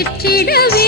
வெற்றிடவே